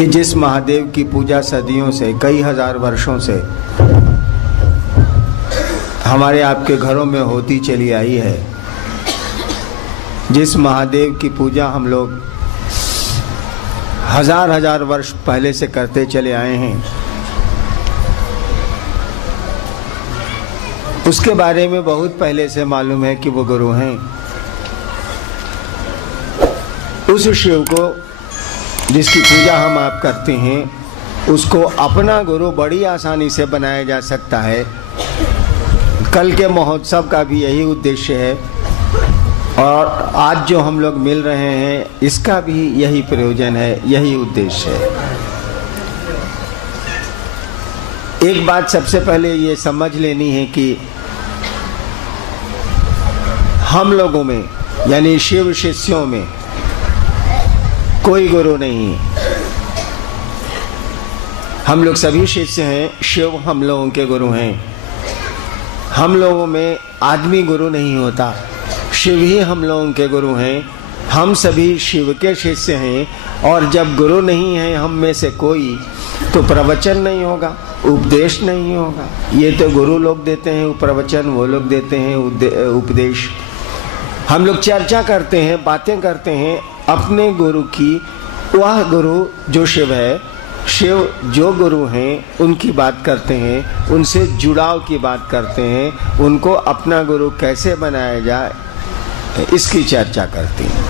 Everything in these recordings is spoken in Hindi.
कि जिस महादेव की पूजा सदियों से, कई हजार वर्षों से हमारे आपके घरों में होती चली आई है, जिस महादेव की पूजा हम लोग हजार हजार वर्ष पहले से करते चले आए हैं, उसके बारे में बहुत पहले से मालूम है कि वो गुरु हैं। उस शिव को जिसकी पूजा हम आप करते हैं, उसको अपना गुरु बड़ी आसानी से बनाया जा सकता है। कल के महोत्सव का भी यही उद्देश्य है और आज जो हम लोग मिल रहे हैं इसका भी यही प्रयोजन है, यही उद्देश्य है। एक बात सबसे पहले ये समझ लेनी है कि हम लोगों में यानी शिव शिष्यों में कोई गुरु नहीं है। हम लोग सभी शिष्य हैं, शिव हम लोगों के गुरु हैं। हम लोगों में आदमी गुरु नहीं होता, शिव ही हम लोगों के गुरु हैं। हम सभी शिव के शिष्य हैं और जब गुरु नहीं है हम में से कोई, तो प्रवचन नहीं होगा, उपदेश नहीं होगा। ये तो गुरु लोग देते हैं प्रवचन, वो लोग देते हैं उपदेश। हम लोग चर्चा करते हैं, बातें करते हैं अपने गुरु की। वह गुरु जो शिव है, शिव जो गुरु हैं उनकी बात करते हैं, उनसे जुड़ाव की बात करते हैं, उनको अपना गुरु कैसे बनाया जाए इसकी चर्चा करते हैं।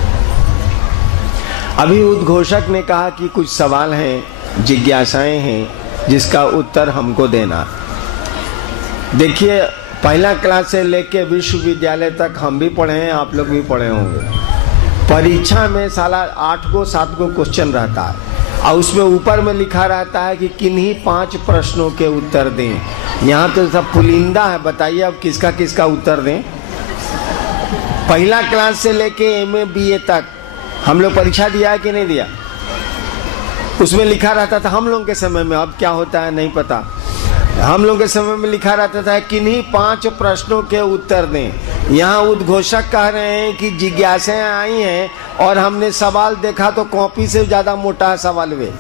अभी उद्घोषक ने कहा कि कुछ सवाल हैं, जिज्ञासाएं हैं जिसका उत्तर हमको देना। देखिए, पहला क्लास से लेके विश्वविद्यालय तक हम भी पढ़े हैं, आप लोग भी पढ़े होंगे। परीक्षा में साला 8 को 7 को क्वेश्चन रहता है और उसमें ऊपर में लिखा रहता है कि किन्हीं 5 प्रश्नों के उत्तर दें। यहाँ तो सब पुलिंदा है, बताइए अब किसका किसका उत्तर दें। पहला क्लास से लेके MA BA तक हम लोग परीक्षा दिया है कि नहीं दिया? उसमें लिखा रहता था हम लोगों के समय में, अब क्या होता है नहीं पता। हम लोगों के समय में लिखा रहता था किन्हीं 5 प्रश्नों के उत्तर दें। यहाँ उद्घोषक कह रहे हैं कि जिज्ञासाएं आई हैं और हमने सवाल देखा तो कॉपी से ज्यादा मोटा है सवाल वे।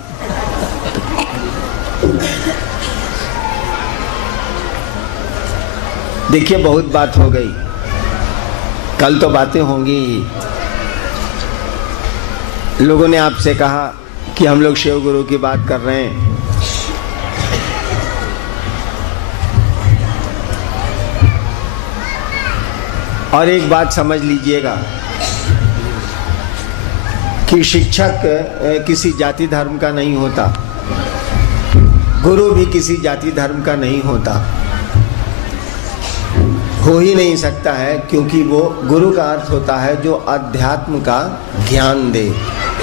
देखिए, बहुत बात हो गई, कल तो बातें होंगी ही। लोगों ने आपसे कहा कि हम लोग शिव गुरु की बात कर रहे हैं। और एक बात समझ लीजिएगा कि शिक्षक किसी जाति धर्म का नहीं होता, गुरु भी किसी जाति धर्म का नहीं होता, हो ही नहीं सकता है, क्योंकि वो गुरु का अर्थ होता है जो अध्यात्म का ज्ञान दे,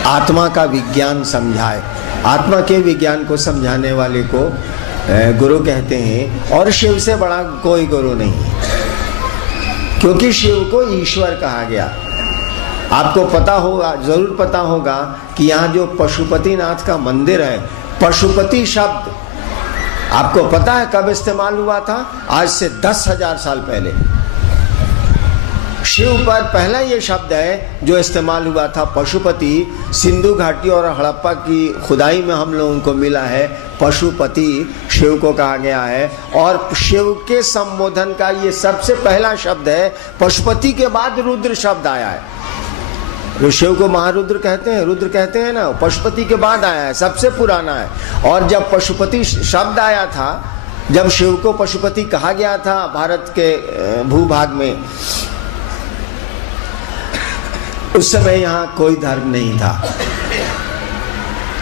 आत्मा का विज्ञान समझाए। आत्मा के विज्ञान को समझाने वाले को गुरु कहते हैं। और शिव से बड़ा कोई गुरु नहीं, क्योंकि शिव को ईश्वर कहा गया। आपको पता होगा, जरूर पता होगा कि यहाँ जो पशुपतिनाथ का मंदिर है, पशुपति शब्द आपको पता है कब इस्तेमाल हुआ था? आज से 10,000 साल पहले शिव पर पहला ये शब्द है जो इस्तेमाल हुआ था, पशुपति। सिंधु घाटी और हड़प्पा की खुदाई में हम लोगों को मिला है, पशुपति शिव को कहा गया है। और शिव के संबोधन का ये सबसे पहला शब्द है। पशुपति के बाद रुद्र शब्द आया है। जो शिव को महारुद्र कहते हैं, रुद्र कहते हैं ना, पशुपति के बाद आया है, सबसे पुराना है। और जब पशुपति शब्द आया था, जब शिव को पशुपति कहा गया था भारत के भूभाग में, उस समय यहाँ कोई धर्म नहीं था।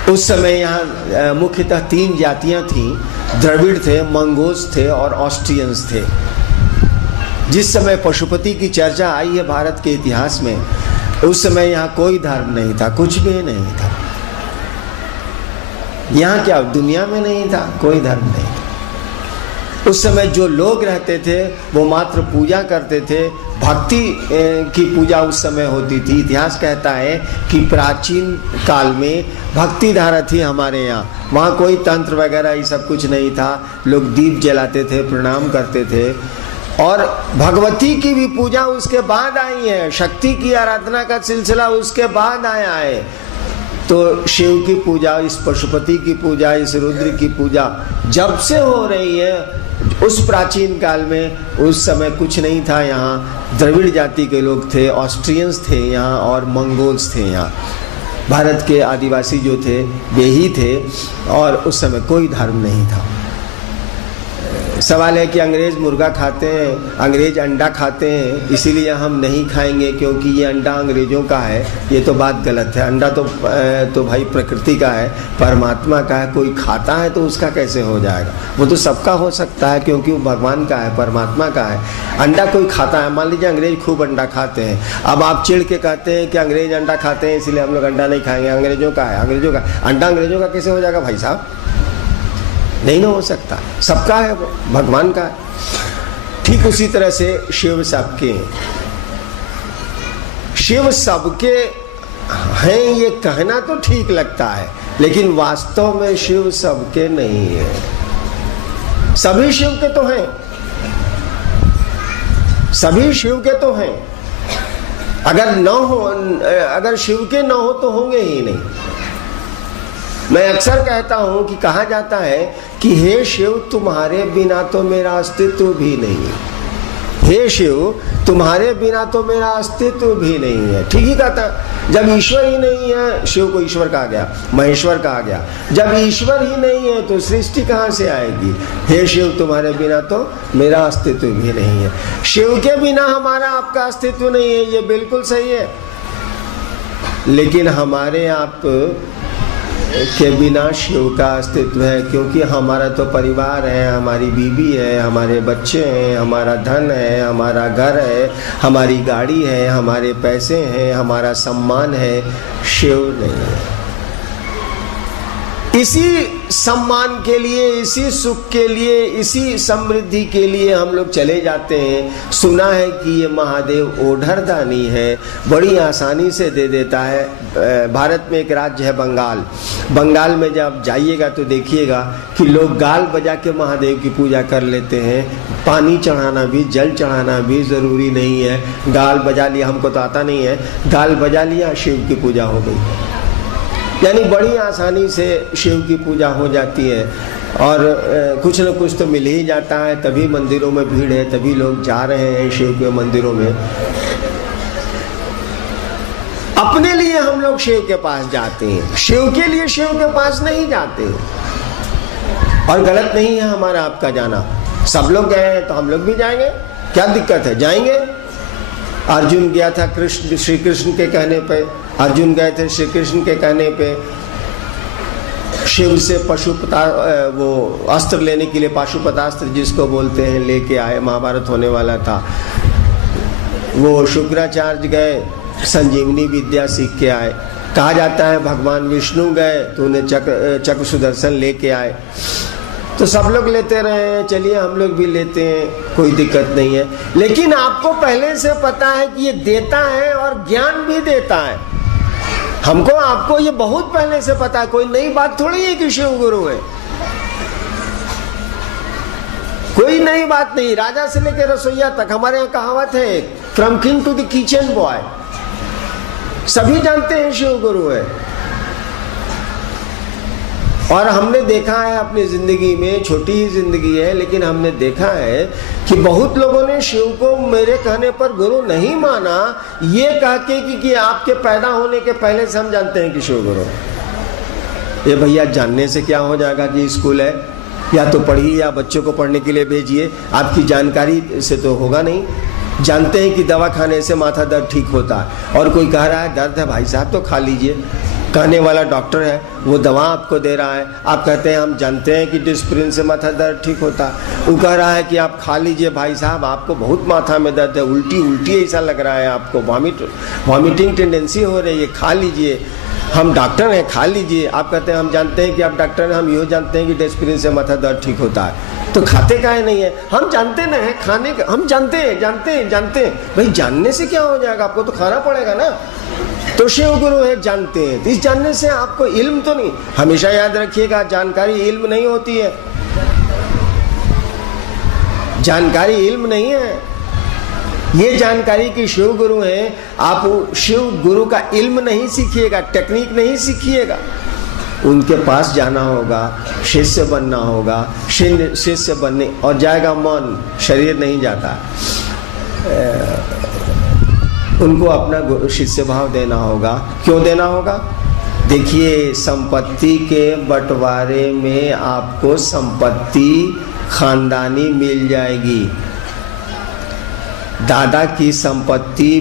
उस समय यहाँ मुख्यतः 3 जातियां थीं, द्रविड़ थे, मंगोज थे और ऑस्ट्रियंस थे। जिस समय पशुपति की चर्चा आई है भारत के इतिहास में, उस समय यहाँ कोई धर्म नहीं था, कुछ भी नहीं था। यहाँ क्या दुनिया में नहीं था, कोई धर्म नहीं था। उस समय जो लोग रहते थे वो मात्र पूजा करते थे, भक्ति की पूजा उस समय होती थी। इतिहास कहता है कि प्राचीन काल में भक्ति धारा थी हमारे यहाँ। वहाँ कोई तंत्र वगैरह ये सब कुछ नहीं था। लोग दीप जलाते थे, प्रणाम करते थे। और भगवती की भी पूजा उसके बाद आई है, शक्ति की आराधना का सिलसिला उसके बाद आया है। तो शिव की पूजा, इस पशुपति की पूजा, इस रुद्र की पूजा जब से हो रही है, उस प्राचीन काल में, उस समय कुछ नहीं था यहाँ। द्रविड़ जाति के लोग थे, ऑस्ट्रियंस थे यहाँ और मंगोल्स थे यहाँ। भारत के आदिवासी जो थे वे ही थे, और उस समय कोई धर्म नहीं था। सवाल है कि अंग्रेज मुर्गा खाते हैं, अंग्रेज अंडा खाते हैं, इसीलिए हम नहीं खाएंगे क्योंकि ये अंडा अंग्रेजों का है। ये तो बात गलत है। अंडा तो भाई प्रकृति का है, परमात्मा का है। कोई खाता है तो उसका कैसे हो जाएगा? वो तो सबका हो सकता है क्योंकि वो भगवान का है, परमात्मा का है। अंडा कोई खाता है, मान लीजिए अंग्रेज खूब अंडा खाते हैं, अब आप चिढ़ के कहते हैं कि अंग्रेज अंडा खाते हैं इसलिए हम लोग अंडा नहीं खाएंगे, अंग्रेजों का है, अंग्रेजों का। अंडा अंग्रेजों का कैसे हो जाएगा भाई साहब? नहीं ना हो सकता। सबका है, वो भगवान का है। ठीक उसी तरह से शिव सबके हैं। शिव सबके हैं ये कहना तो ठीक लगता है, लेकिन वास्तव में शिव सबके नहीं है। सभी शिव के तो हैं, सभी शिव के तो हैं। अगर न हो, अगर शिव के न हो तो होंगे ही नहीं। मैं अक्सर कहता हूं कि कहा जाता है कि हे शिव तुम्हारे बिना तो मेरा अस्तित्व भी नहीं है। हे शिव तुम्हारे बिना तो मेरा अस्तित्व भी नहीं है। ठीक ही कहता। जब ईश्वर ही नहीं है, शिव को ईश्वर कहा गया, महेश्वर कहा गया। जब ईश्वर ही नहीं है तो सृष्टि कहां से आएगी? हे शिव तुम्हारे बिना तो मेरा अस्तित्व भी नहीं है। शिव के बिना हमारा आपका अस्तित्व नहीं है, ये बिल्कुल सही है। लेकिन हमारे आप के बिना शिव का अस्तित्व है, क्योंकि हमारा तो परिवार है, हमारी बीवी है, हमारे बच्चे हैं, हमारा धन है, हमारा घर है, हमारी गाड़ी है, हमारे पैसे हैं, हमारा सम्मान है। शिव नहीं है। इसी सम्मान के लिए, इसी सुख के लिए, इसी समृद्धि के लिए हम लोग चले जाते हैं। सुना है कि ये महादेव ओढ़रदानी है, बड़ी आसानी से दे देता है। भारत में एक राज्य है बंगाल। बंगाल में जब जाइएगा तो देखिएगा कि लोग गाल बजा के महादेव की पूजा कर लेते हैं। पानी चढ़ाना भी, जल चढ़ाना भी जरूरी नहीं है। गाल बजा लिया, हमको तो आता नहीं है, गाल बजा लिया, शिव की पूजा हो गई। यानी बड़ी आसानी से शिव की पूजा हो जाती है। और कुछ न कुछ तो मिल ही जाता है, तभी मंदिरों में भीड़ है, तभी लोग जा रहे हैं शिव के मंदिरों में। अपने लिए हम लोग शिव के पास जाते हैं, शिव के लिए शिव के पास नहीं जाते। और गलत नहीं है हमारा आपका जाना। सब लोग गए हैं तो हम लोग भी जाएंगे, क्या दिक्कत है? जाएंगे। अर्जुन गया था कृष्ण, श्री कृष्ण के कहने पे। अर्जुन गए थे श्री कृष्ण के कहने पे। शिव से वो अस्त्र लेने के लिए, पाशुपतास्त्र जिसको बोलते हैं, लेके आए। महाभारत होने वाला था। वो शुक्राचार्य गए, संजीवनी विद्या सीख के आए। कहा जाता है भगवान विष्णु गए तो उन्हें चक्र सुदर्शन लेके आए। तो सब लोग लेते रहे, चलिए हम लोग भी लेते हैं, कोई दिक्कत नहीं है। लेकिन आपको पहले से पता है कि ये देता है और ज्ञान भी देता है। हमको आपको ये बहुत पहले से पता है, कोई नई बात थोड़ी है कि शिव गुरु है। कोई नई बात नहीं। राजा से लेकर रसोईया तक, हमारे यहाँ कहावत है, from king to the kitchen boy. सभी जानते हैं शिव गुरु है। और हमने देखा है अपनी जिंदगी में, छोटी ही जिंदगी है, लेकिन हमने देखा है कि बहुत लोगों ने शिव को मेरे कहने पर गुरु नहीं माना, ये कह के कि आपके पैदा होने के पहले से हम जानते हैं कि शिव गुरु। ये भैया जानने से क्या हो जाएगा कि स्कूल है, या तो पढ़िए या बच्चों को पढ़ने के लिए भेजिए, आपकी जानकारी से तो होगा नहीं। जानते हैं कि दवा खाने से माथा दर्द ठीक होता है, और कोई कह रहा है दर्द है भाई साहब तो खा लीजिए। कहने वाला डॉक्टर है, वो दवा आपको दे रहा है, आप कहते हैं हम जानते हैं कि डिस्प्रिन से माथा दर्द ठीक होता है। वो कह रहा है कि आप खा लीजिए भाई साहब, आपको बहुत माथा में दर्द है, उल्टी ऐसा लग रहा है, आपको वॉमिटिंग टेंडेंसी हो रही है, खा लीजिए, हम डॉक्टर हैं, खा लीजिए। आप कहते हैं हम जानते हैं कि आप डॉक्टर हैं, हम ये जानते हैं कि डिस्प्रिन से माथा दर्द ठीक होता है, तो खाते काहे नहीं है? हम जानते ना है खाने का, हम जानते हैं भाई। जानने से क्या हो जाएगा, आपको तो खाना पड़ेगा ना। तो शिव गुरु है, जानते हैं। तो इस जानने से आपको इल्म तो नहीं। हमेशा याद रखिएगा, जानकारी इल्म नहीं होती है। जानकारी इल्म नहीं है। ये जानकारी कि शिव गुरु हैं, आप शिव गुरु का इल्म नहीं सीखिएगा, टेक्निक नहीं सीखिएगा। उनके पास जाना होगा, शिष्य बनना होगा, शिष्य बनने और जाएगा मन, शरीर नहीं जाता। उनको अपना शिष्य भाव देना होगा। क्यों देना होगा? देखिए, संपत्ति के बंटवारे में आपको संपत्ति खानदानी मिल जाएगी। दादा की संपत्ति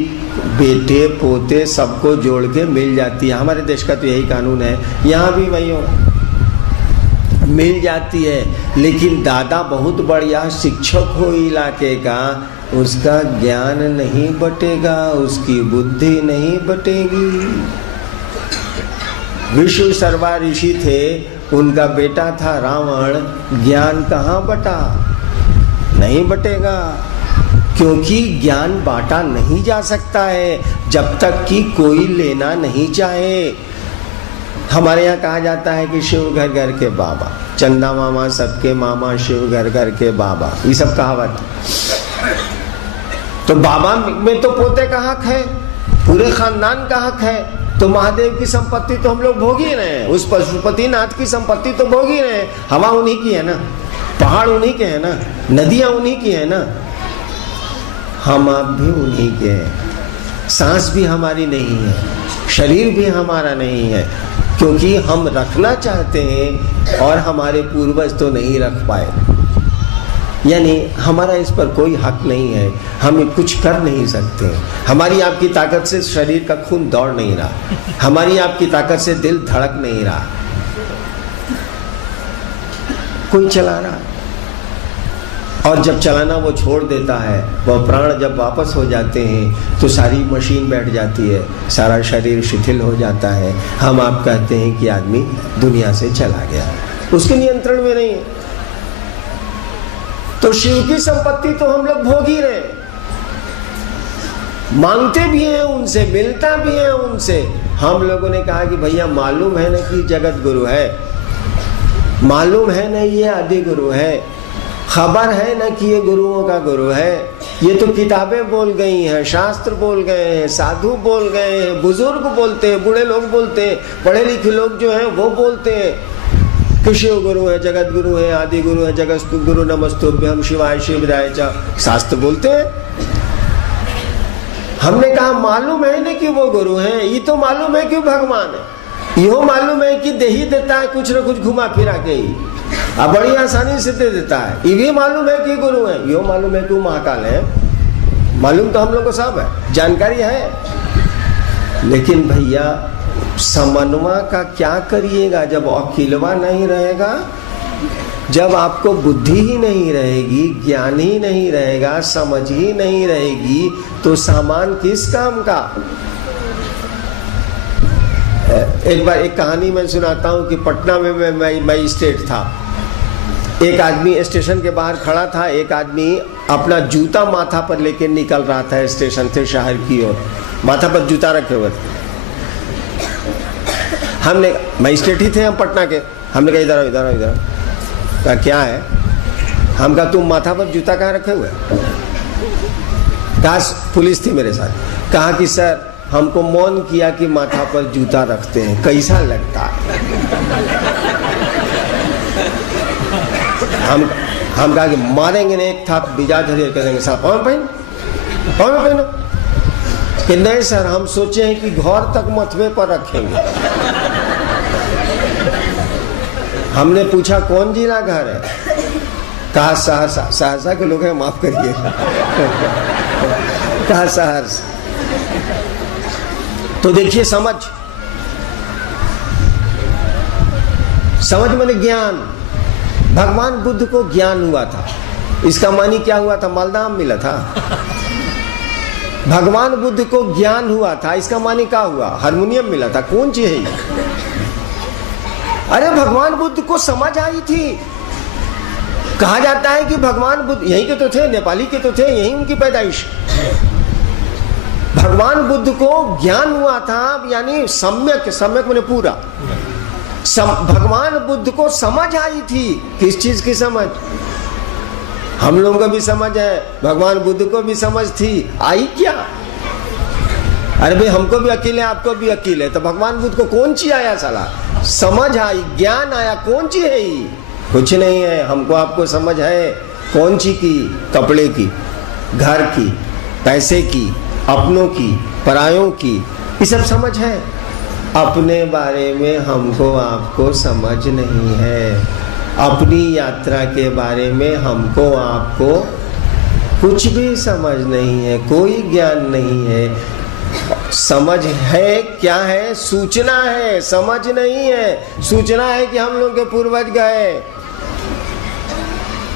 बेटे पोते सबको जोड़ के मिल जाती है। हमारे देश का तो यही कानून है, यहाँ भी वही हो, मिल जाती है। लेकिन दादा बहुत बढ़िया शिक्षक हो इलाके का, उसका ज्ञान नहीं बटेगा, उसकी बुद्धि नहीं बटेगी। विश्व सर्वा ऋषि थे, उनका बेटा था रावण, ज्ञान कहाँ बटा? नहीं बटेगा, क्योंकि ज्ञान बांटा नहीं जा सकता है जब तक कि कोई लेना नहीं चाहे। हमारे यहाँ कहा जाता है कि शिव घर घर के बाबा, चंदा मामा सबके मामा, शिव घर घर के बाबा, ये सब कहावत। तो बाबा में तो पोते का हक है, पूरे खानदान का हक है। तो महादेव की संपत्ति तो हम लोग भोग ही रहे हैं, उस पशुपतिनाथ की संपत्ति तो भोग ही रहे हैं। हवा उन्हीं की है ना, पहाड़ उन्हीं के है ना, नदियां उन्हीं की है ना, हम आप भी उन्हीं के हैं। सांस भी हमारी नहीं है, शरीर भी हमारा नहीं है, क्योंकि हम रखना चाहते हैं और हमारे पूर्वज तो नहीं रख पाए। यानी हमारा इस पर कोई हक नहीं है, हम कुछ कर नहीं सकते। हमारी आपकी ताकत से शरीर का खून दौड़ नहीं रहा, हमारी आपकी ताकत से दिल धड़क नहीं रहा, कोई चला रहा। और जब चलाना वो छोड़ देता है, वह प्राण जब वापस हो जाते हैं तो सारी मशीन बैठ जाती है, सारा शरीर शिथिल हो जाता है। हम आप कहते हैं कि आदमी दुनिया से चला गया, उसके नियंत्रण में नहीं है। तो शिव की संपत्ति तो हम लोग भोग ही रहे, मांगते भी हैं उनसे, मिलता भी है उनसे। हम लोगों ने कहा कि भैया मालूम है ना कि जगत गुरु है, मालूम है ना ये आदि गुरु है, खबर है ना कि ये गुरुओं का गुरु है। ये तो किताबें बोल गई हैं, शास्त्र बोल गए हैं, साधु बोल गए हैं, बुजुर्ग बोलते हैं, बूढ़े लोग बोलते हैं, पढ़े लिखे लोग जो हैं वो बोलते हैं कि शिव गुरु है, जगत गुरु है, आदि गुरु है, जगत गुरु नमस्तुभ्यं शिवाय शिवराय च, शास्त्र बोलते हैं। हमने कहा मालूम है ना कि वो गुरु हैं, ये तो मालूम है कि भगवान है, यो मालूम है कि दे ही देता है कुछ न कुछ घुमा फिरा के ही, अब बड़ी आसानी से दे देता है। ये भी मालूम है कि गुरु है, यो मालूम है कि महाकाल है, मालूम तो हम लोग को सब है, जानकारी है। लेकिन भैया समन्वय का क्या करिएगा जब अकेलवा नहीं रहेगा, जब आपको बुद्धि ही नहीं रहेगी, ज्ञान ही नहीं रहेगा, समझ ही नहीं रहेगी, तो सामान किस काम का। एक बार एक कहानी मैं सुनाता हूँ कि पटना में मैं मजिस्ट्रेट था। एक आदमी स्टेशन के बाहर खड़ा था, एक आदमी अपना जूता माथा पर लेके निकल रहा था स्टेशन से शहर की ओर, माथा पर जूता रखे हुए थे। हमने मजिस्ट्रेट ही थे हम पटना के, हमने कहा इधर इधर इधर, कहा क्या है? हम कहा तुम माथा पर जूता कहाँ रखे हुए? कहा पुलिस थी मेरे साथ। कहा कि सर हमको मौन किया कि माथा पर जूता रखते हैं, कैसा लगता है? हम कहा कि मारेंगे नहीं, एक था बिजा धरिए करेंगे, साहब पाँव में पहनो कि नहीं सर, हम सोचे हैं कि घर तक मथवे पर रखेंगे। हमने पूछा कौन जिला घर है? कहा सहरसा। सहरसा के लोग हैं, माफ करिए। कहा सहरसा। तो देखिए समझ मैंने ज्ञान। भगवान बुद्ध को ज्ञान हुआ था, इसका मानी क्या हुआ था? मालदा आम मिला था। भगवान बुद्ध को ज्ञान हुआ था, इसका मानी क्या हुआ? हारमोनियम मिला था। कौन चीज है ये? अरे भगवान बुद्ध को समझ आई थी। कहा जाता है कि भगवान बुद्ध यहीं के तो थे, नेपाली के तो थे, यहीं उनकी पैदाइश। भगवान बुद्ध को ज्ञान हुआ था, यानी सम्यक, सम्यक मैंने पूरा। भगवान बुद्ध को समझ आई थी। किस चीज की समझ? हम लोगों को भी समझ है, भगवान बुद्ध को भी समझ थी, आई क्या? अरे भाई हमको भी अकील है, आपको भी अकील है, तो भगवान बुद्ध को कौन सी आया साला? समझ आई, ज्ञान आया, कौन सी है ये? कुछ नहीं है। हमको आपको समझ है कौन सी की? कपड़े की, घर की, पैसे की, अपनों की, परायों की, ये सब समझ है। अपने बारे में हमको आपको समझ नहीं है। अपनी यात्रा के बारे में हमको आपको कुछ भी समझ नहीं है, कोई ज्ञान नहीं है। समझ है क्या है? सूचना है, समझ नहीं है। सूचना है कि हम लोग के पूर्वज गए,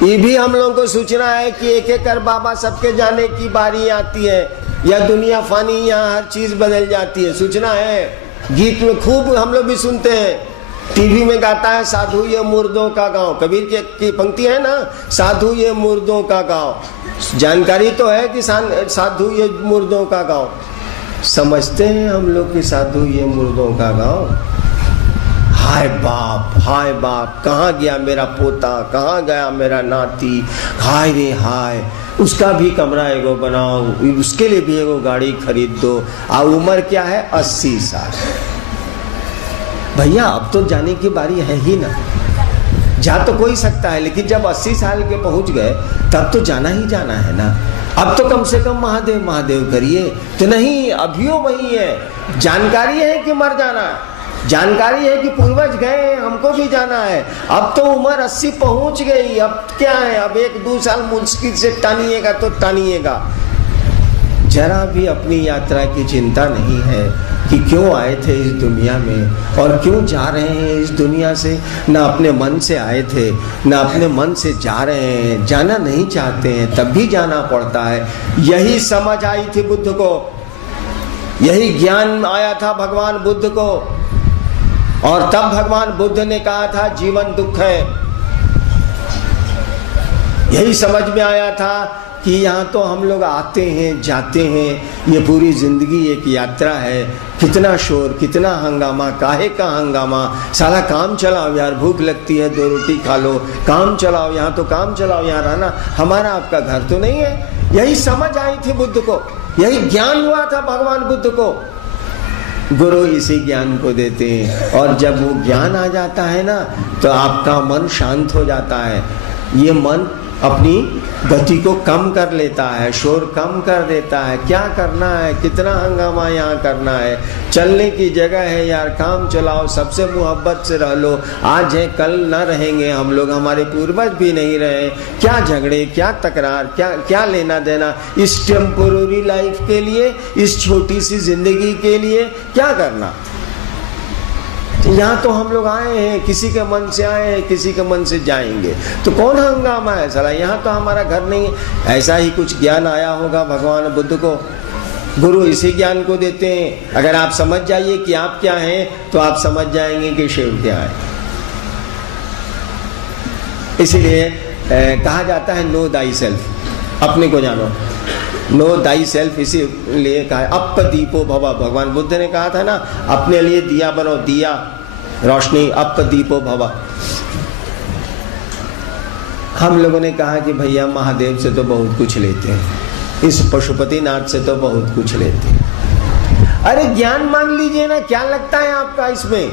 ये भी हम लोगों को सूचना है कि एक एक कर बाबा सबके जाने की बारी आती है, या दुनिया फानी, यहाँ हर चीज बदल जाती है। सूचना है। गीत में खूब हम लोग भी सुनते हैं, टीवी में गाता है साधु ये मुर्दों का गांव, कबीर की पंक्ति है ना, साधु ये मुर्दों का गांव। जानकारी तो है कि साधु ये मुर्दों का गांव, समझते हैं हम लोग कि साधु ये मुर्दों का गांव। हाय बाप, कहाँ गया मेरा पोता, कहाँ गया मेरा नाती, हाय रे हाय। उसका भी कमरा एगो बनाओ, उसके लिए भी एगो गाड़ी खरीद दो। आ उम्र क्या है? 80 साल। भैया अब तो जाने की बारी है ही ना। जा तो कोई सकता है, लेकिन जब 80 साल के पहुंच गए तब तो जाना ही जाना है ना। अब तो कम से कम महादेव महादेव करिए। तो नहीं, अभियो वही है। जानकारी है कि मर जाना है, जानकारी है कि पूर्वज गए, हमको भी जाना है। अब तो उम्र 80 पहुंच गई, अब क्या है? अब 1-2 साल मुश्किल से टानिएगा तो टानिएगा। जरा भी अपनी यात्रा की चिंता नहीं है कि क्यों आए थे इस दुनिया में और क्यों जा रहे हैं इस दुनिया से। ना अपने मन से आए थे, ना अपने मन से जा रहे हैं। जाना नहीं चाहते हैं तब भी जाना पड़ता है। यही समझ आई थी बुद्ध को, यही ज्ञान आया था भगवान बुद्ध को। और तब भगवान बुद्ध ने कहा था जीवन दुख है। यही समझ में आया था कि यहाँ तो हम लोग आते हैं जाते हैं, ये पूरी जिंदगी एक यात्रा है। कितना शोर, कितना हंगामा, काहे का हंगामा। साला काम चलाओ यार, भूख लगती है 2 रोटी खा लो, काम चलाओ, यहाँ तो काम चलाओ, यहाँ रहना हमारा आपका घर तो नहीं है। यही समझ आई थी बुद्ध को, यही ज्ञान हुआ था भगवान बुद्ध को। गुरु इसी ज्ञान को देते हैं, और जब वो ज्ञान आ जाता है ना तो आपका मन शांत हो जाता है। ये मन अपनी गति को कम कर लेता है, शोर कम कर देता है। क्या करना है, कितना हंगामा यहाँ करना है, चलने की जगह है यार, काम चलाओ, सबसे मोहब्बत से रह लो। आज है कल न रहेंगे हम लोग, हमारे पूर्वज भी नहीं रहे। क्या झगड़े, क्या तकरार, क्या लेना देना इस टेम्पोररी लाइफ के लिए, इस छोटी सी जिंदगी के लिए क्या करना। यहाँ तो हम लोग आए हैं, किसी के मन से आए हैं, किसी के मन से जाएंगे, तो कौन हंगामा है साला। यहाँ तो हमारा घर नहीं है। ऐसा ही कुछ ज्ञान आया होगा भगवान बुद्ध को। गुरु इसी ज्ञान को देते हैं। अगर आप समझ जाइए कि आप क्या हैं तो आप समझ जाएंगे कि शिव क्या है। इसीलिए कहा जाता है नो दाई सेल्फ, अपने को जानो। नो दाई सेल्फ इसीलिए कहा है। अप दीपो भवा, भगवान बुद्ध ने कहा था ना, अपने लिए दिया बनो, दिया रोशनी, अप दीपो भवा। हम लोगों ने कहा कि भैया महादेव से तो बहुत कुछ लेते हैं, इस पशुपतिनाथ से तो बहुत कुछ लेते हैं। अरे ज्ञान मांग लीजिए ना, क्या लगता है आपका इसमें।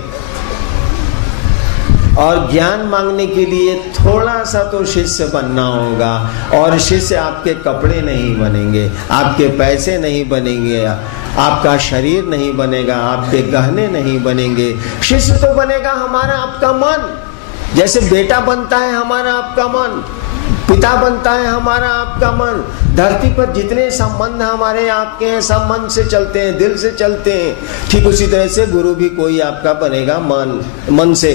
और ज्ञान मांगने के लिए थोड़ा सा तो शिष्य बनना होगा। और शिष्य आपके कपड़े नहीं बनेंगे, आपके पैसे नहीं बनेंगे, आपका शरीर नहीं बनेगा, आपके गहने नहीं बनेंगे। शिष्य तो बनेगा हमारा आपका मन। जैसे बेटा बनता है हमारा आपका मन, पिता बनता है हमारा आपका मन। धरती पर जितने संबंध हमारे आपके हैं, सब मन से चलते हैं, दिल से चलते हैं। ठीक उसी तरह से गुरु भी कोई आपका बनेगा मन से।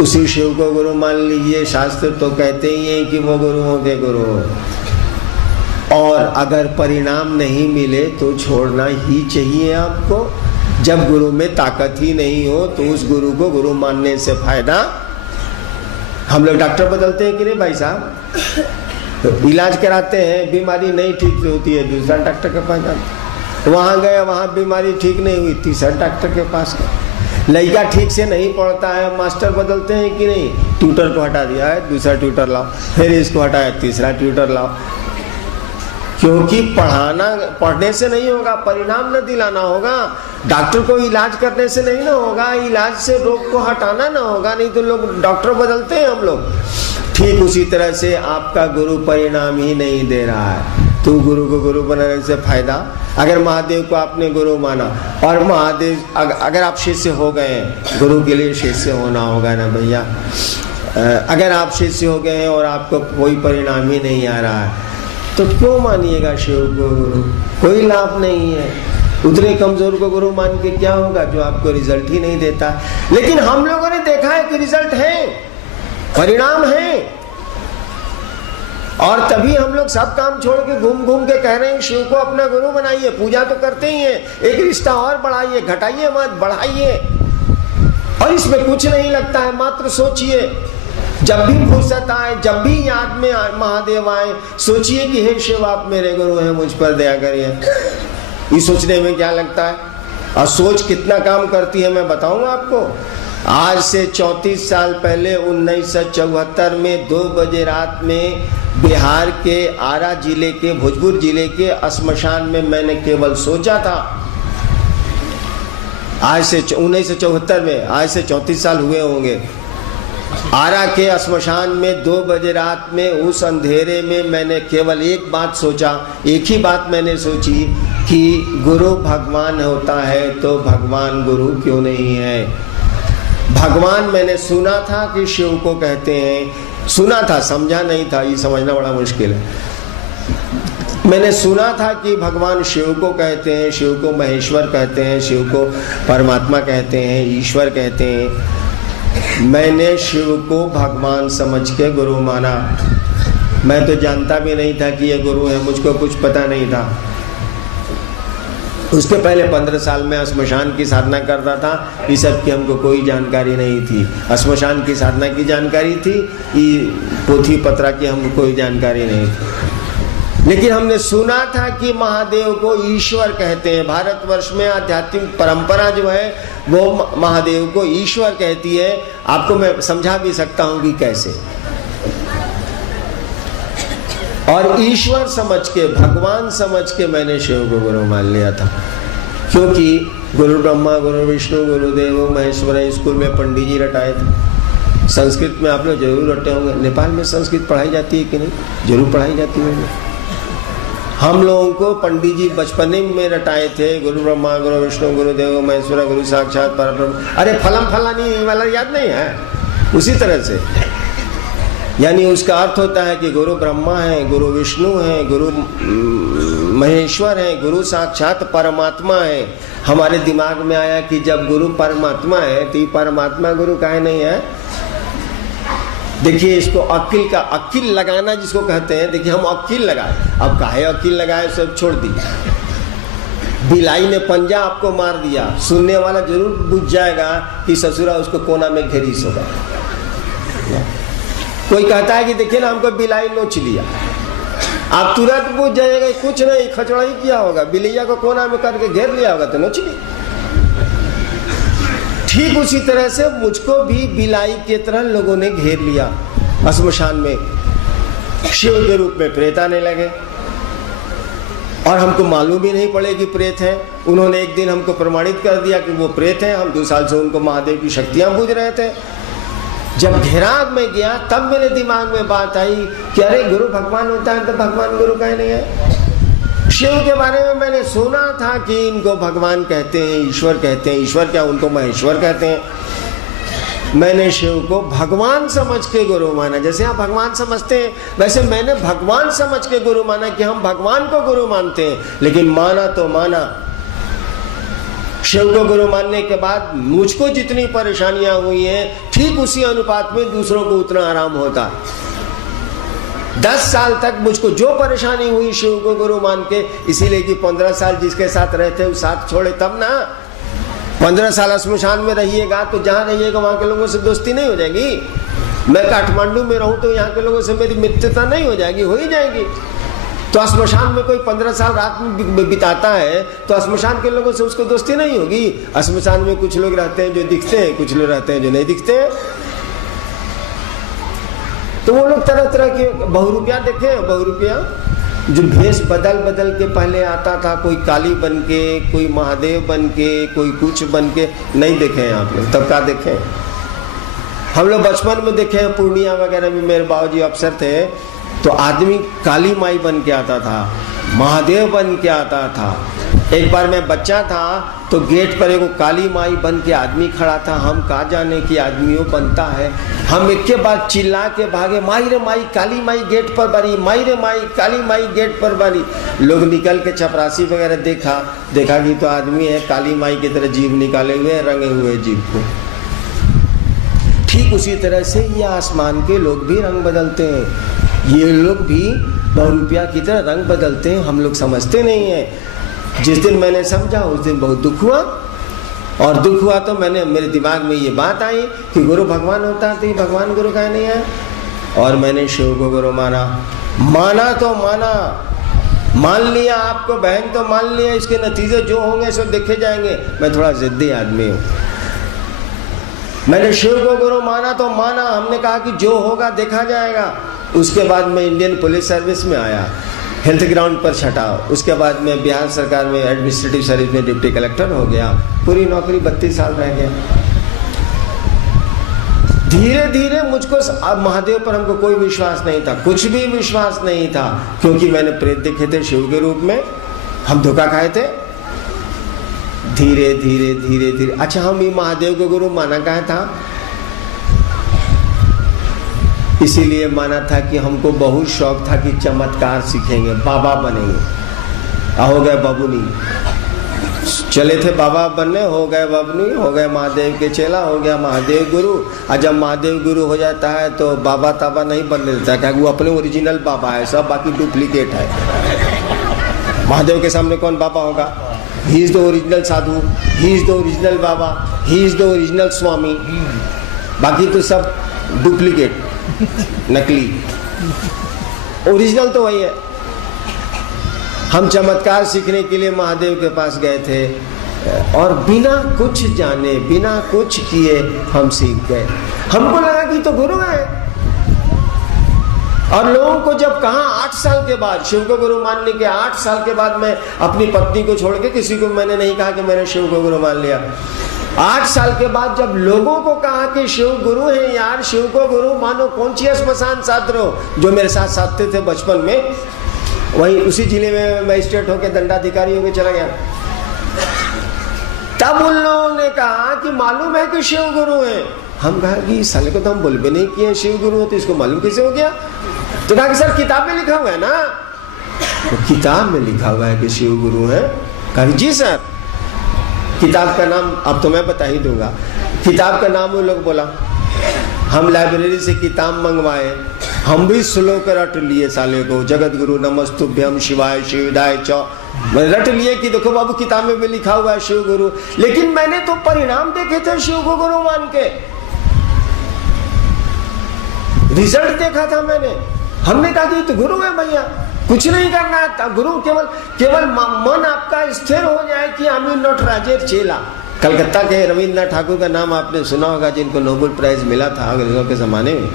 उसी शिव को गुरु मान लीजिए। शास्त्र तो कहते ही हैं कि वो गुरुओं के गुरु। और अगर परिणाम नहीं मिले तो छोड़ना ही चाहिए आपको। जब गुरु में ताकत ही नहीं हो तो उस गुरु को गुरु मानने से फायदा। हम लोग डॉक्टर बदलते हैं कि नहीं भाई साहब, तो इलाज कराते हैं, बीमारी नहीं ठीक होती है, दूसरा डॉक्टर के पास जाते, वहां गए, वहां बीमारी ठीक नहीं हुई, तीसरा डॉक्टर के पास गए। लड़का ठीक से नहीं पढ़ता है, मास्टर बदलते हैं कि नहीं, ट्यूटर को हटा दिया है, दूसरा ट्यूटर लाओ, फिर इसको हटाया, तीसरा ट्यूटर लाओ। क्योंकि पढ़ने से नहीं होगा, परिणाम न दिलाना होगा। डॉक्टर को इलाज करने से नहीं ना होगा, इलाज से रोग को हटाना ना होगा, नहीं तो लोग डॉक्टर बदलते हैं हम लोग। ठीक उसी तरह से आपका गुरु परिणाम ही नहीं दे रहा है, तो गुरु को गुरु बनाने से फायदा। अगर महादेव को आपने गुरु माना और महादेव अगर आप शिष्य हो गए, गुरु के लिए शिष्य होना होगा ना भैया। अगर आप शिष्य हो गए हैं और आपको कोई परिणाम ही नहीं आ रहा है, तो क्यों मानिएगा शिव को गुरु? कोई लाभ नहीं है। उतने कमजोर को गुरु मान के क्या होगा जो आपको रिजल्ट ही नहीं देता। लेकिन हम लोगों ने देखा है कि रिजल्ट है, परिणाम है, और तभी हम लोग सब काम छोड़ के घूम घूम के कह रहे हैं शिव को अपना गुरु बनाइए। पूजा तो करते ही हैं, एक रिश्ता और बढ़ाइए, घटाइए मत, बढ़ाइए। और इसमें कुछ नहीं लगता है, मात्र सोचिए। जब भी फुर्सत आए, जब भी याद में महादेव आए, सोचिए कि हे शिव आप मेरे गुरु हैं, मुझ पर दया करिए। ये सोचने में क्या लगता है, और सोच कितना काम करती है मैं बताऊंगा आपको। आज से 34 साल पहले 1974 में 2 बजे रात में बिहार के आरा जिले के, भोजपुर जिले के श्मशान में मैंने केवल सोचा था। आज से 1974 में, आज से 34 साल हुए होंगे। आरा के श्मशान में 2 बजे रात में उस अंधेरे में मैंने केवल एक बात सोचा, एक ही बात मैंने सोची कि गुरु भगवान होता है तो भगवान गुरु क्यों नहीं है। भगवान मैंने सुना था कि शिव को कहते हैं, सुना था, समझा नहीं था, ये समझना बड़ा मुश्किल है। मैंने सुना था कि भगवान शिव को कहते हैं, शिव को महेश्वर कहते हैं, शिव को परमात्मा कहते हैं, ईश्वर कहते हैं। मैंने शिव को भगवान समझ के गुरु माना। मैं तो जानता भी नहीं था कि ये गुरु है, मुझको कुछ पता नहीं था। उसके पहले 15 साल में श्मशान की साधना करता था, इस सब की हमको कोई जानकारी नहीं थी। श्मशान की साधना की जानकारी थी, पोथी पत्रा की हमको कोई जानकारी नहीं थी। लेकिन हमने सुना था कि महादेव को ईश्वर कहते हैं। भारतवर्ष में आध्यात्मिक परंपरा जो है वो महादेव को ईश्वर कहती है। आपको मैं समझा भी सकता हूं कि कैसे। और ईश्वर समझ के, भगवान समझ के मैंने शिव को गुरु मान लिया था। क्योंकि गुरु ब्रह्मा गुरु विष्णु गुरुदेव महेश्वर स्कूल में पंडित जी रटाए थे। संस्कृत में आप लोग जरूर रटे होंगे। नेपाल में संस्कृत पढ़ाई जाती है कि नहीं? जरूर पढ़ाई जाती है। हम लोगों को पंडित जी बचपने में रटाए थे, गुरु ब्रह्मा गुरु विष्णु गुरुदेव महेश्वर गुरु साक्षात परब्रह्म। अरे फलम फलानी वाला याद नहीं है? उसी तरह से यानी उसका अर्थ होता है कि गुरु ब्रह्मा है, गुरु विष्णु है, गुरु महेश्वर है, गुरु साक्षात परमात्मा है। हमारे दिमाग में आया कि जब गुरु परमात्मा है तो परमात्मा गुरु काहे नहीं है? देखिए इसको अक्ल का, अक्ल लगाना जिसको कहते हैं। देखिए हम अक्ल लगाए, अब काहे अक्ल लगाए, सब छोड़ दी। बिलाई ने पंजा आपको मार दिया, सुनने वाला जरूर बुझ जाएगा कि ससुरा उसको कोना में घेरीस होगा। कोई कहता है कि देखिए ना हमको बिलाई नोच लिया, आप तुरंत बुझ जाएगा कुछ नहीं, खचड़ा ही किया होगा, बिलैया को कोना में करके घेर लिया होगा तो नोच लिया। ठीक उसी तरह से मुझको भी बिलाई की तरह लोगों ने घेर लिया। श्मशान में शिव के रूप में प्रेत आने लगे और हमको मालूम भी नहीं पड़े कि प्रेत है। उन्होंने एक दिन हमको प्रमाणित कर दिया कि वो प्रेत है। हम 2 साल से उनको महादेव की शक्तियां बूझ रहे थे। जब घेराव में गया तब मेरे दिमाग में बात आई कि अरे गुरु भगवान होता है तो भगवान गुरु काहे नहीं है? शिव के बारे में मैंने सुना था कि इनको भगवान कहते हैं, ईश्वर कहते हैं। ईश्वर क्या, उनको महेश्वर कहते हैं। मैंने शिव को भगवान समझ के गुरु माना। जैसे आप भगवान समझते हैं वैसे मैंने भगवान समझ के गुरु माना कि हम भगवान को गुरु मानते हैं। लेकिन माना तो माना, शिव को गुरु मानने के बाद मुझको जितनी परेशानियां हुई हैं ठीक उसी अनुपात में दूसरों को उतना आराम होता। 10 साल तक मुझको जो परेशानी हुई शिव को गुरु मान के, इसीलिए कि 15 साल जिसके साथ रहते वो साथ छोड़े तब ना। 15 साल श्मशान में रहिएगा तो जहां रहिएगा वहां के लोगों से दोस्ती नहीं हो जाएगी। मैं काठमांडू में रहूं तो यहाँ के लोगों से मेरी मित्रता नहीं हो जाएगी? हो ही जाएगी। तो स्मशान में कोई 15 साल रात में बिताता है तो स्मशान के लोगों से उसको दोस्ती नहीं होगी। स्मशान में कुछ लोग रहते हैं जो दिखते हैं, कुछ लोग रहते हैं जो नहीं दिखते हैं। तो वो लोग तरह तरह के बहुरूपिया देखे, बहुरूपिया जो भेष बदल बदल के पहले आता था, कोई काली बन के, कोई महादेव बन के, कोई कुछ बन के, नहीं देखे हैं आप लोग। तब क्या देखे? हम लोग बचपन में देखे हैं, पूर्णिया वगैरह में मेरे बाबूजी अफसर थे, तो आदमी काली माई बन के आता था, महादेव बन के आता था। एक बार मैं बच्चा था तो गेट पर एक काली माई बन के आदमी खड़ा था। हम कहा जाने की आदमियों बनता है। हम एक के बाद चिल्ला के भागे, माई रे माई, काली माई गेट पर बनी, माई रे माई, काली माई गेट पर बनी। लोग निकल के चपरासी वगैरह देखा कि तो आदमी है, काली माई की तरह जीभ निकाले हुए, रंगे हुए जीभ को। ठीक उसी तरह से ये आसमान के लोग भी रंग बदलते हैं, ये लोग भी बहुरूपिया की तरह रंग बदलते हैं। हम लोग समझते नहीं है। जिस दिन मैंने समझा उस दिन बहुत दुख हुआ, और दुख हुआ तो मेरे दिमाग में ये बात आई कि गुरु भगवान होता तो ये भगवान गुरु का नहीं है। और मैंने शिव को गुरु माना तो मान लिया, आपको बहन तो मान लिया, इसके नतीजे जो होंगे सो देखे जाएंगे। मैं थोड़ा जिद्दी आदमी हूँ। मैंने शिव को गुरु माना तो माना, हमने कहा कि जो होगा देखा जाएगा। उसके बाद मैं इंडियन पुलिस सर्विस में आया, हेल्थ ग्राउंड पर छटा। उसके बाद मैं बिहार सरकार में एडमिनिस्ट्रेटिव सर्विस में डिप्टी कलेक्टर हो गया। पूरी नौकरी 32 साल रह गया। धीरे धीरे मुझको महादेव पर हमको कोई विश्वास नहीं था, कुछ भी विश्वास नहीं था, क्योंकि मैंने प्रेत देखे थे शिव के रूप में, हम धोखा खाए थे। धीरे धीरे धीरे धीरे अच्छा, हम ये महादेव को गुरु माना कहा था, इसीलिए माना था कि हमको बहुत शौक था कि चमत्कार सीखेंगे, बाबा बनेंगे। हो गए बबुनी, चले थे बाबा बनने, हो गए बबुनी, हो गए महादेव के चेला, हो गया महादेव गुरु। और जब महादेव गुरु हो जाता है तो बाबा ताबा नहीं बन लेता, क्या वो अपने ओरिजिनल बाबा है, सब बाकी डुप्लीकेट है। महादेव के सामने कौन बाबा होगा? He is the original sadhu, he is the original baba, he is the original swami, बाकी तो सब डुप्लीकेट, नकली। ओरिजिनल तो वही है। हम चमत्कार सीखने के लिए महादेव के पास गए थे, और बिना कुछ जाने, बिना कुछ किए हम सीख गए। हमको लगा कि तो गुरु है। और लोगों को जब कहा 8 साल के बाद, शिव को गुरु मानने के 8 साल के बाद, मैं अपनी पत्नी को छोड़ के किसी को मैंने नहीं कहा कि मैंने शिव को गुरु मान लिया। 8 साल के बाद जब लोगों को कहा कि शिव गुरु है यार, शिव को गुरु मानो, कौन सी स्मशान साध रहे हो? जो मेरे साथ साधते थे बचपन में, वहीं उसी जिले में मजिस्ट्रेट होकर दंडाधिकारी होकर चला गया। तब उन लोगों ने कहा कि मालूम है कि शिव गुरु है। हम कहा कि साले को तो हम बोल भी नहीं किए शिव गुरु, तो इसको मालूम कैसे हो गया? तो कहा कि सर किताब में लिखा हुआ है ना। तो किताब में लिखा हुआ है कि शिव गुरु है। कहा जी सर, किताब का नाम अब तो मैं बता ही दूंगा। किताब का नाम वो लोग बोला, हम लाइब्रेरी से किताब मंगवाए, हम भी श्लोक रट लिए साले को, जगत गुरु नमस्तुभ्यम शिवाय शिवदाय च, रट लिए कि देखो बाबू किताब में भी लिखा हुआ है शिव गुरु। लेकिन मैंने तो परिणाम देखे थे शिव को गुरु मान के, रिजल्ट देखा था मैंने। हमने कहा कि तो गुरु है भैया, कुछ नहीं करना है, गुरु केवल मन आपका स्थिर हो जाए कि आमी नॉट राजेर चेला। कलकत्ता के रविंद्रनाथ ठाकुर का नाम आपने सुना होगा, जिनको नोबेल प्राइज मिला था अंग्रेजों के जमाने में।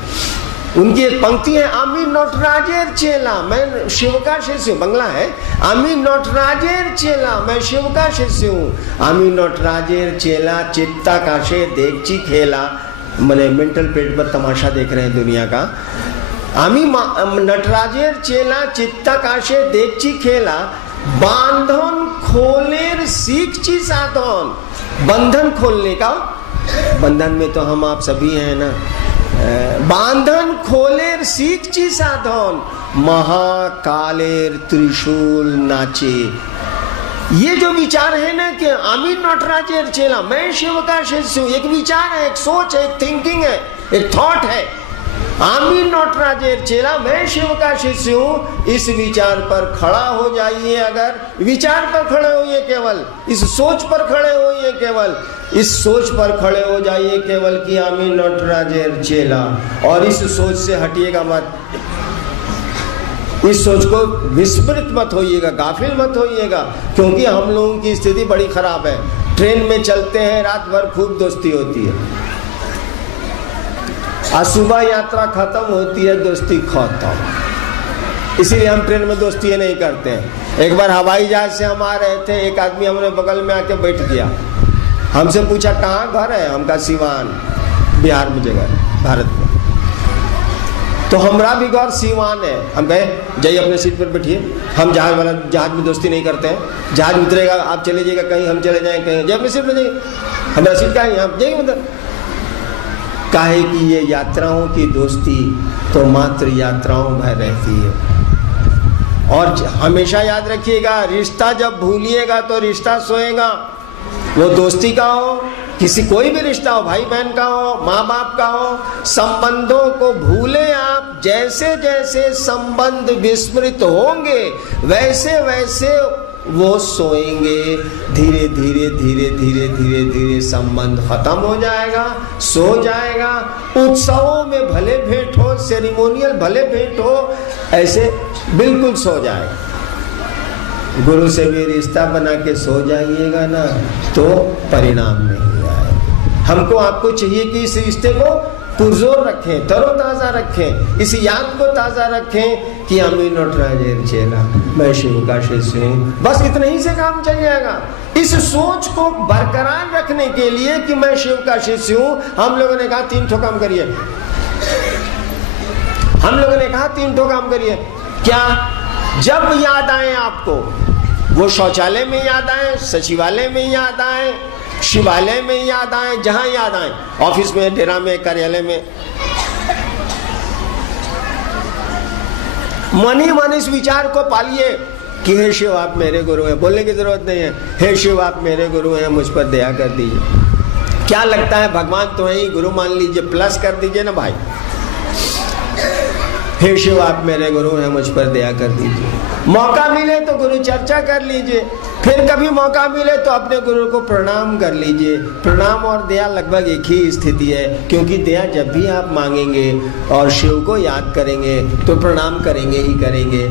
उनकी एक पंक्ति है, आमी नॉट राजेर चेला, मैं शिव का शिष्य हूँ। बंगला है, आमी नॉट राजेर चेला, मैं शिव का शिष्य हूँ। आमी नॉट राजेर चेला, चित्ता काशे देखची खेला, मैंने मेंटल पेट पर तमाशा देख रहे हैं दुनिया का। आमी नटराजेर चेला, चित्ता काशे देखची खेला, बांधन खोलेर सीखची साधन। बंधन खोलने का, बंधन में तो हम आप सभी हैं ना। बांधन खोलेर सीखची साधन, महाकालेर त्रिशूल नाचे। ये जो विचार है ना कि आमी नटराजेर चेला, मैं शिव का शिष्य हूँ, एक विचार है, एक सोच है, एक थिंकिंग है, एक थॉट है। आमी नटराजेर चेला, मैं शिव का शिष्य हूँ, इस विचार पर खड़ा हो जाइए। अगर विचार पर खड़े होइए, केवल इस सोच पर खड़े होइए, केवल इस सोच पर खड़े हो जाइए केवल कि आमी नटराजेर चेला, और इस सोच से हटिएगा मत। इस सोच को विस्मृत मत होइएगा, गाफिल मत होइएगा, क्योंकि हम लोगों की स्थिति बड़ी खराब है। ट्रेन में चलते हैं, रात भर खूब दोस्ती होती है, आज सुबह यात्रा खत्म होती है, दोस्ती खत्म। इसीलिए हम ट्रेन में दोस्ती नहीं करते हैं। एक बार हवाई जहाज से हम आ रहे थे, एक आदमी हमारे बगल में आके बैठ गया, हमसे पूछा कहाँ घर है, हम कहा सिवान, बिहार में जगह है, भारत में। तो हमारा भी घर सिवान है। हम कहे जाइए अपने सीट पर बैठिए, हम जहाज में दोस्ती नहीं करते हैं। जहाज उतरेगा, आप चले जाइएगा कहीं, हम चले जाएं कहीं, जाइए अपने सीट पर जाइए, हमारा सीट कहाँ है, आप जाइए मतलब। काहे कि ये यात्राओं की दोस्ती तो मात्र यात्राओं में रहती है। और हमेशा याद रखिएगा, रिश्ता जब भूलिएगा तो रिश्ता सोएगा। वो दोस्ती का हो, किसी कोई भी रिश्ता हो, भाई बहन का हो, माँ बाप का हो, संबंधों को भूले आप। जैसे जैसे संबंध विस्मृत होंगे वैसे वैसे वो सोएंगे। धीरे धीरे धीरे धीरे धीरे धीरे संबंध खत्म हो जाएगा, सो जाएगा। उत्सवों में भले भेंट हो, सेरिमोनियल भले भेंट हो, ऐसे बिल्कुल सो जाएगा। गुरु से भी रिश्ता बना के सो जाइएगा ना तो परिणाम नहीं आए। हमको आपको चाहिए कि इस रिश्ते को पुरजोर रखें, तरोताजा रखें, इस याद को ताजा रखें कि हम नटराज चेला, मैं शिव का शिष्य हूँ। बस इतना ही से काम चल जाएगा। इस सोच को बरकरार रखने के लिए कि मैं शिव का शिष्य हूँ, हम लोगों ने कहा 3 ठो काम करिए। हम लोगों ने कहा 3 ठो काम करिए। क्या? जब याद आए आपको, वो शौचालय में याद आए, सचिवालय में याद आए, शिवालय में याद आए, जहां याद आए, ऑफिस में, डेरा में, कार्यालय में, मन ही मन इस विचार को पालिए कि हे शिव आप मेरे गुरु हैं। बोलने की जरूरत नहीं है, हे शिव आप मेरे गुरु हैं, मुझ पर दया कर दीजिए। क्या लगता है, भगवान तो है ही, गुरु मान लीजिए, प्लस कर दीजिए ना भाई। हे शिव आप मेरे गुरु हैं, मुझ पर दया कर दीजिए। मौका मिले तो गुरु चर्चा कर लीजिए, फिर कभी मौका मिले तो अपने गुरु को प्रणाम कर लीजिए। प्रणाम और दया लगभग एक ही स्थिति है, क्योंकि दया जब भी आप मांगेंगे और शिव को याद करेंगे तो प्रणाम करेंगे ही करेंगे।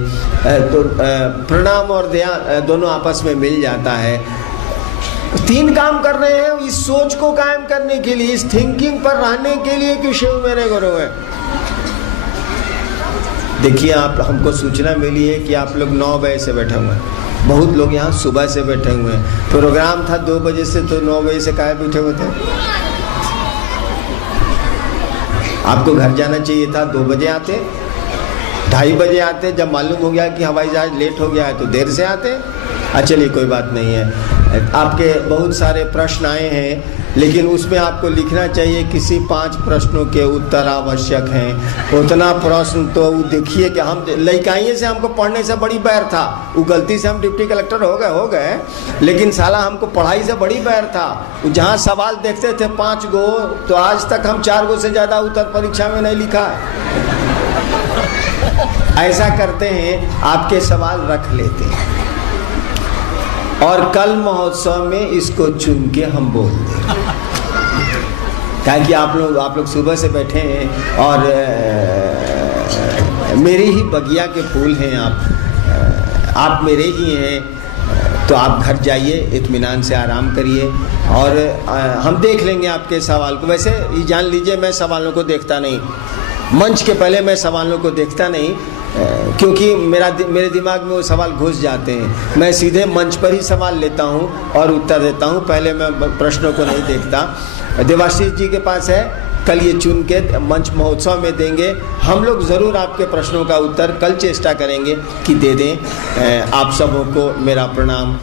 तो प्रणाम और दया दोनों आपस में मिल जाता है। 3 काम कर रहे हैं इस सोच को कायम करने के लिए, इस थिंकिंग पर रहने के लिए कि शिव मेरे गुरु है। देखिए, आप हमको सूचना मिली है कि आप लोग 9 बजे से बैठे हुए हैं, बहुत लोग यहाँ सुबह से बैठे हुए हैं। प्रोग्राम था 2 बजे से, तो 9 बजे से काहे बैठे हुए थे? आपको घर जाना चाहिए था, 2 बजे आते, 2:30 बजे आते। जब मालूम हो गया कि हवाई जहाज लेट हो गया है तो देर से आते। चलिए कोई बात नहीं है। आपके बहुत सारे प्रश्न आए हैं, लेकिन उसमें आपको लिखना चाहिए किसी 5 प्रश्नों के उत्तर आवश्यक हैं। उतना प्रश्न तो देखिए कि हम लइकाइए से हमको पढ़ने से बड़ी बैर था। वो गलती से हम डिप्टी कलेक्टर हो गए, लेकिन साला हमको पढ़ाई से बड़ी बैर था। जहाँ सवाल देखते थे 5 गो, तो आज तक हम 4 गो से ज़्यादा उत्तर परीक्षा में नहीं लिखा है। ऐसा करते हैं, आपके सवाल रख लेते हैं और कल महोत्सव में इसको चुन के हम बोल दें। क्या कि आप लोग सुबह से बैठे हैं और मेरे ही बगिया के फूल हैं, आप मेरे ही हैं। तो आप घर जाइए, इत्मीनान से आराम करिए और हम देख लेंगे आपके सवाल को। वैसे ये जान लीजिए, मैं सवालों को देखता नहीं, मंच के पहले मैं सवालों को देखता नहीं, क्योंकि मेरे दिमाग में वो सवाल घुस जाते हैं। मैं सीधे मंच पर ही सवाल लेता हूँ और उत्तर देता हूँ, पहले मैं प्रश्नों को नहीं देखता। देवाशीष जी के पास है, कल ये चुन के मंच महोत्सव में देंगे। हम लोग ज़रूर आपके प्रश्नों का उत्तर कल चेष्टा करेंगे कि दे दें। आप सबों को मेरा प्रणाम।